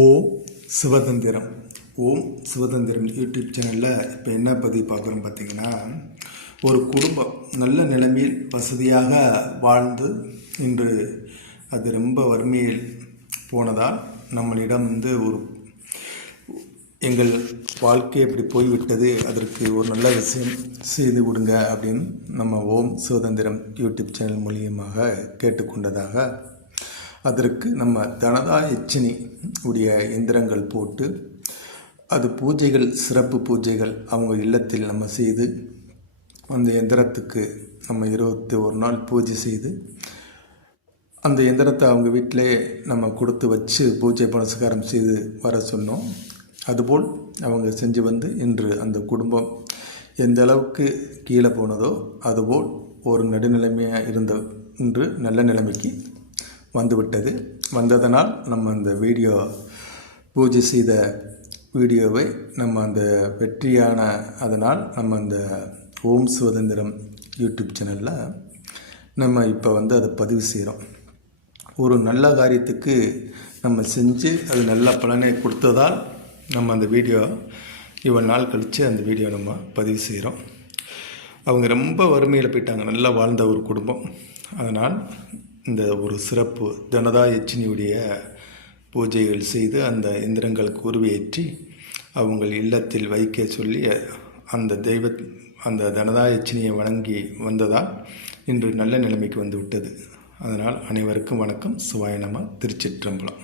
ஓம் சிவதந்திரம். ஓம் சிவதந்திரம் YouTube சேனலில் இப்போ என்ன பதிவு பார்க்குறோம் பார்த்திங்கன்னா, ஒரு குடும்பம் நல்ல நிலைமையில் வசதியாக வாழ்ந்து இன்று அது ரொம்ப வறுமையில் போனதால் நம்மளிடம் ஒரு எங்கள் வாழ்க்கை எப்படி போய்விட்டது, அதற்கு ஒரு நல்ல விஷயம் செய்து கொடுங்க அப்படின்னு நம்ம ஓம் சிவதந்திரம் யூடியூப் சேனல் மூலியமாக கேட்டுக்கொண்டதாக, அதற்கு நம்ம தனதா யட்சினி உடைய எந்திரங்கள் போட்டு அது பூஜைகள், சிறப்பு பூஜைகள் அவங்க இல்லத்தில் நம்ம செய்து அந்த எந்திரத்துக்கு நம்ம 21 நாள் பூஜை செய்து அந்த எந்திரத்தை அவங்க வீட்டிலே நம்ம கொடுத்து வச்சு பூஜை புனஸ்காரம் செய்து வர சொன்னோம். அதுபோல் அவங்க செஞ்சு வந்து இன்று அந்த குடும்பம் எந்த அளவுக்கு கீழே போனதோ அதுபோல் ஒரு நடுநிலைமையாக இருந்த இன்று நல்ல நிலைமைக்கு வந்துவிட்டது. வந்ததனால் நம்ம அந்த பூஜை செய்த வீடியோவை நம்ம அந்த வெற்றியான அதனால் நம்ம அந்த ஓம் சிவதந்திரம் யூடியூப் சேனலில் நம்ம இப்போ அதை பதிவு செய்கிறோம். ஒரு நல்ல காரியத்துக்கு நம்ம செஞ்சு அது நல்ல பலனை கொடுத்ததால் நம்ம அந்த வீடியோ இவ்வளோ நாள் கழித்து அந்த வீடியோ நம்ம பதிவு செய்கிறோம். அவங்க ரொம்ப வறுமையில் போயிட்டாங்க, நல்லா வாழ்ந்த ஒரு குடும்பம். அதனால் இந்த ஒரு சிறப்பு தனதா யட்சினியுடைய பூஜைகள் செய்து அந்த எந்திரங்கள் கூர்வையேற்றி அவங்க இல்லத்தில் வைக்க சொல்லி அந்த தனதா யட்சினியை வணங்கி வந்ததால் இன்று நல்ல நிலைமைக்கு வந்து விட்டது. அதனால் அனைவருக்கும் வணக்கம். சிவாய நம. திருச்சிற்றம்பலம்.